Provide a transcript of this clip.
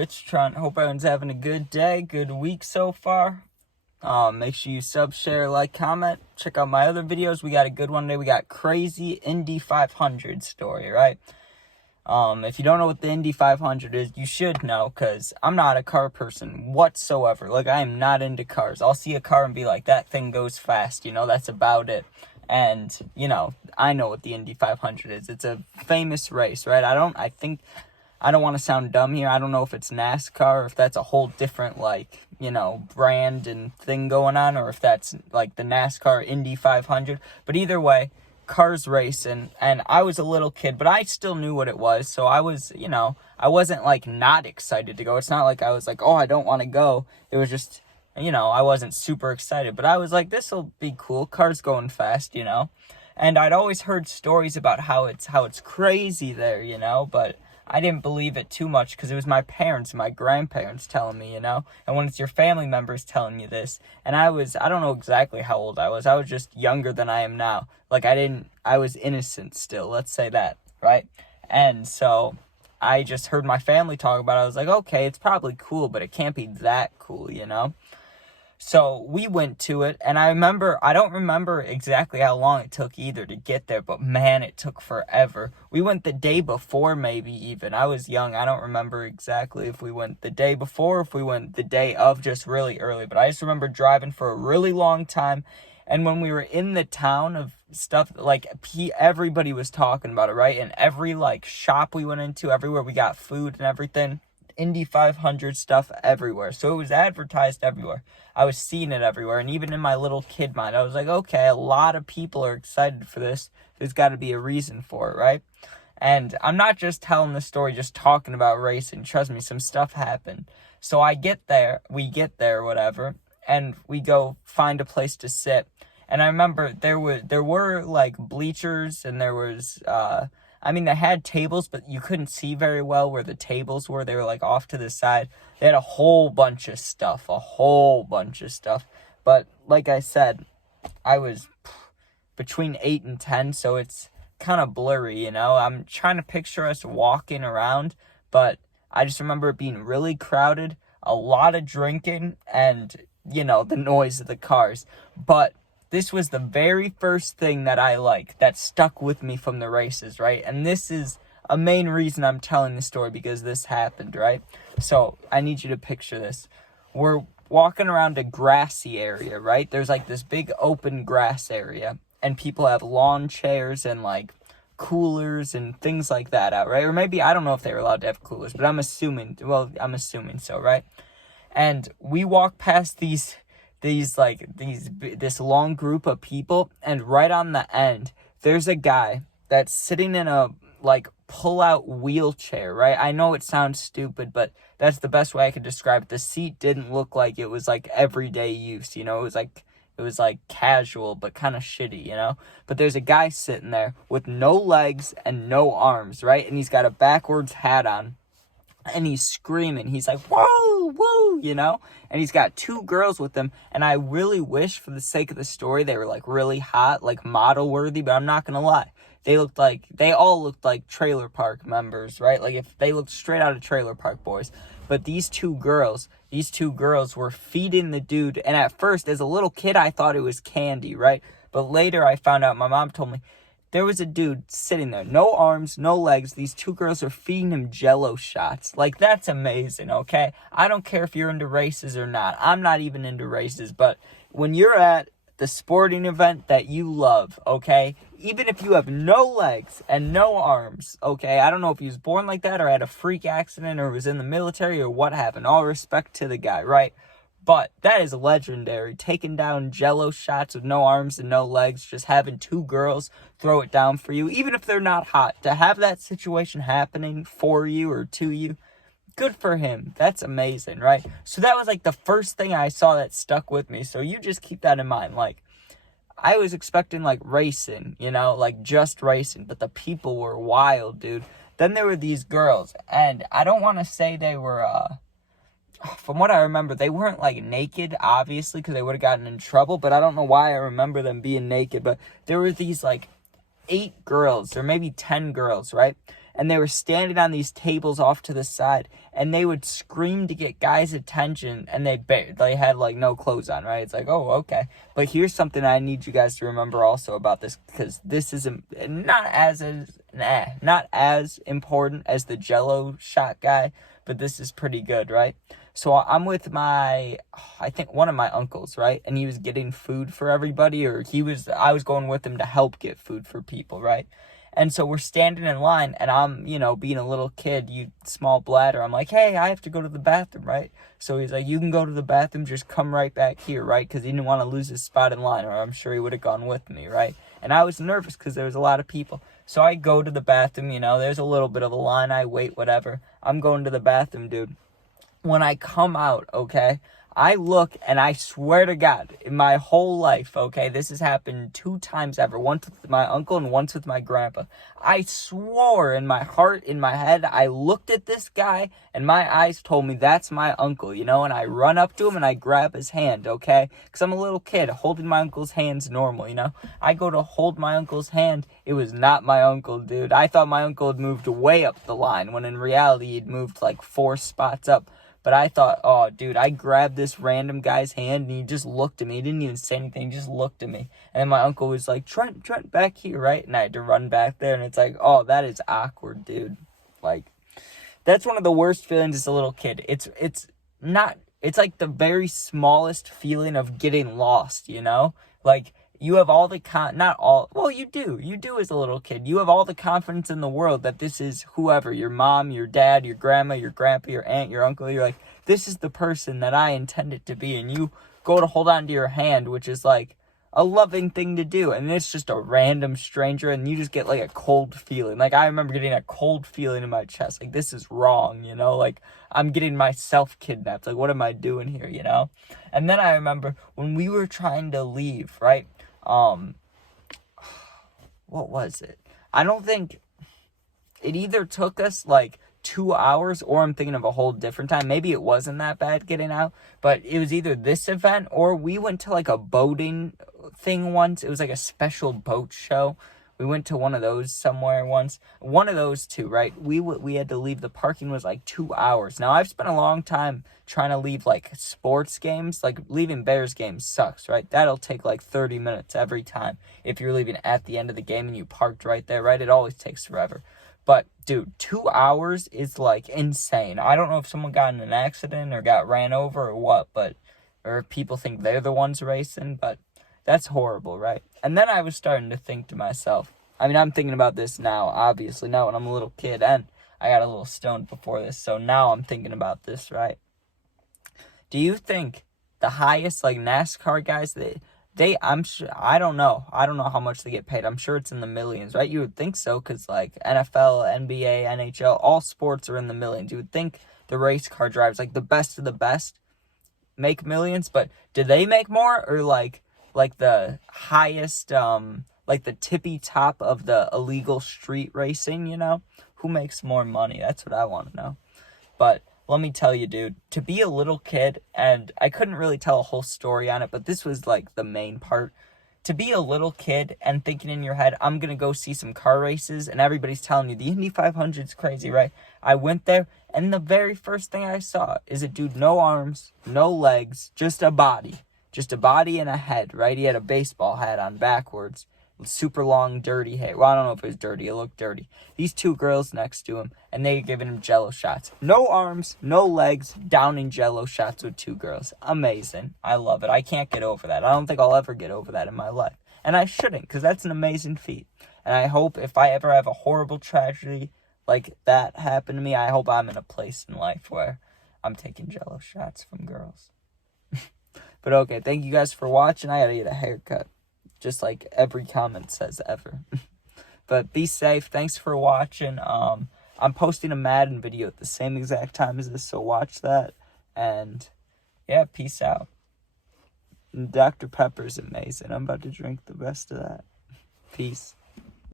Twitch. Hope everyone's having a good day, good week so far. Make sure you sub, share, like, comment. Check out my other videos. We got a good one today. We got crazy Indy 500 story, right? If you don't know what the Indy 500 is, you should know, because I'm not a car person whatsoever. Like, I am not into cars. I'll see a car and be like, that thing goes fast, that's about it. And, I know what the Indy 500 is. It's a famous race, right? I don't want to sound dumb here. I don't know if it's NASCAR, or if that's a whole different, brand and thing going on, or if that's, the NASCAR Indy 500. But either way, cars racing, and I was a little kid, but I still knew what it was, so I was, I wasn't, not excited to go. It's not like I was like, oh, I don't want to go. It was just, I wasn't super excited, but I was like, this'll be cool. Cars going fast, and I'd always heard stories about how it's crazy there, but I didn't believe it too much because it was my parents and my grandparents telling me, and when it's your family members telling you this, and I don't know exactly how old I was just younger than I am now. I was innocent still, let's say that, right? And so I just heard my family talk about it. I was like, okay, it's probably cool, but it can't be that cool, So we went to it, and I don't remember exactly how long it took either to get there, but man, it took forever. We went the day before, maybe even. I was young. I don't remember exactly if we went the day before, or if we went the day of, just really early. But I just remember driving for a really long time, and when we were in the town of stuff, everybody was talking about it, right? And every, shop we went into, everywhere we got food and everything, Indy 500 stuff everywhere. So it was advertised everywhere. I was seeing it everywhere. And even in my little kid mind, I was like, okay, a lot of people are excited for this. There's got to be a reason for it, right? And I'm not just telling the story, just talking about racing. Trust me, some stuff happened. So we get there, whatever, and we go find a place to sit. And I remember there were bleachers, and there was, they had tables, but you couldn't see very well where the tables were. They were, off to the side. They had a whole bunch of stuff. But, like I said, I was between 8 and 10, so it's kind of blurry, I'm trying to picture us walking around, but I just remember it being really crowded, a lot of drinking, and, the noise of the cars. But this was the very first thing that stuck with me from the races, right? And this is a main reason I'm telling the story, because this happened, right? So I need you to picture this. We're walking around a grassy area, right? There's this big open grass area, and people have lawn chairs and coolers and things like that out, right? Or maybe, I don't know if they were allowed to have coolers, but I'm assuming so, right? And we walk past this long group of people, and right on the end, there's a guy that's sitting in a, pull-out wheelchair, right? I know it sounds stupid, but that's the best way I could describe it. The seat didn't look like it was, everyday use, it was, casual, but kind of shitty, But there's a guy sitting there with no legs and no arms, right? And he's got a backwards hat on. And he's screaming. He's like, whoa, woo, And he's got two girls with him. And I really wish, for the sake of the story, they were, really hot, model worthy. But I'm not going to lie. They all looked like Trailer Park members, right? If they looked straight out of Trailer Park Boys. But these two girls were feeding the dude. And at first, as a little kid, I thought it was candy, right? But later I found out, my mom told me, there was a dude sitting there, no arms, no legs. These two girls are feeding him Jello shots. That's amazing, okay? I don't care if you're into races or not. I'm not even into races, but when you're at the sporting event that you love, okay, even if you have no legs and no arms, okay, I don't know if he was born like that or had a freak accident or was in the military or what happened. All respect to the guy, right? But that is legendary. Taking down Jello shots with no arms and no legs, just having two girls throw it down for you, even if they're not hot. To have that situation happening for you or to you, good for him. That's amazing, right? So that was the first thing I saw that stuck with me. So you just keep that in mind. I was expecting racing, just racing, but the people were wild, dude. Then there were these girls, and I don't want to say they were, from what I remember, they weren't naked, obviously, because they would have gotten in trouble, but I don't know why I remember them being naked. But there were these 8 girls, or maybe 10 girls, right? And they were standing on these tables off to the side, and they would scream to get guys' attention, and they had like no clothes on, right? It's like, oh, okay. But here's something I need you guys to remember also about this, because this is not as important as the Jello shot guy, but this is pretty good, right? So I'm with I think one of my uncles, right? And he was getting food for everybody, I was going with him to help get food for people, right? And so we're standing in line, and I'm, being a little kid, small bladder. I'm like, hey, I have to go to the bathroom, right? So he's like, you can go to the bathroom, just come right back here, right? Because he didn't want to lose his spot in line, or I'm sure he would have gone with me, right? And I was nervous because there was a lot of people. So I go to the bathroom, there's a little bit of a line, I wait, whatever. I'm going to the bathroom, dude. When I come out, okay, I look, and I swear to God, in my whole life, okay, this has happened 2 times ever, once with my uncle and once with my grandpa. I swore in my heart, in my head, I looked at this guy, and my eyes told me that's my uncle, and I run up to him, and I grab his hand, okay, because I'm a little kid, holding my uncle's hand's normal, I go to hold my uncle's hand, it was not my uncle, dude. I thought my uncle had moved way up the line, when in reality, he'd moved like 4 spots up. But I thought, oh, dude, I grabbed this random guy's hand, and he just looked at me. He didn't even say anything. He just looked at me. And then my uncle was like, Trent, back here, right? And I had to run back there, and it's like, oh, that is awkward, dude. Like, that's one of the worst feelings as a little kid. It's like the very smallest feeling of getting lost, Like, you have all the you do as a little kid. You have all the confidence in the world that this is whoever, your mom, your dad, your grandma, your grandpa, your aunt, your uncle. You're like, this is the person that I intend it to be. And you go to hold on to your hand, which is like a loving thing to do. And it's just a random stranger, and you just get like a cold feeling. Like, I remember getting a cold feeling in my chest. Like, this is wrong, Like, I'm getting myself kidnapped. Like, what am I doing here, And then I remember when we were trying to leave, right? What was it? I don't think it either took us like 2 hours, or I'm thinking of a whole different time. Maybe it wasn't that bad getting out, but it was either this event, or we went to like a boating thing once. It was like a special boat show. We went to one of those somewhere once. One of those two, right? We had to leave. The parking was like 2 hours. Now, I've spent a long time trying to leave like sports games. Like, leaving Bears games sucks, right? That'll take like 30 minutes every time. If you're leaving at the end of the game and you parked right there, right? It always takes forever. But, dude, 2 hours is like insane. I don't know if someone got in an accident or got ran over or what, or if people think they're the ones racing, but that's horrible, right? And then I was starting to think to myself, I'm thinking about this now, obviously, now when I'm a little kid, and I got a little stoned before this, so now I'm thinking about this, right? Do you think the highest, like, NASCAR guys, I don't know how much they get paid. I'm sure it's in the millions, right? You would think so, because, like, NFL, NBA, NHL, all sports are in the millions. You would think the race car drivers, like, the best of the best, make millions, but do they make more, or, like the highest, like the tippy top of the illegal street racing, Who makes more money? That's what I want to know. But let me tell you, dude, to be a little kid, and I couldn't really tell a whole story on it, but this was like the main part. To be a little kid and thinking in your head, I'm going to go see some car races, and everybody's telling you the Indy 500 is crazy, right? I went there, and the very first thing I saw is a dude, no arms, no legs, just a body. Just a body and a head, right? He had a baseball hat on backwards. Super long, dirty hair. Well, I don't know if it was dirty. It looked dirty. These 2 girls next to him, and they giving him Jello shots. No arms, no legs, downing Jello shots with 2 girls. Amazing. I love it. I can't get over that. I don't think I'll ever get over that in my life. And I shouldn't, because that's an amazing feat. And I hope if I ever have a horrible tragedy like that happen to me, I hope I'm in a place in life where I'm taking Jello shots from girls. But okay, thank you guys for watching. I gotta get a haircut. Just like every comment says ever. But be safe. Thanks for watching. I'm posting a Madden video at the same exact time as this, so watch that. And yeah, peace out. And Dr. Pepper's amazing. I'm about to drink the rest of that. Peace.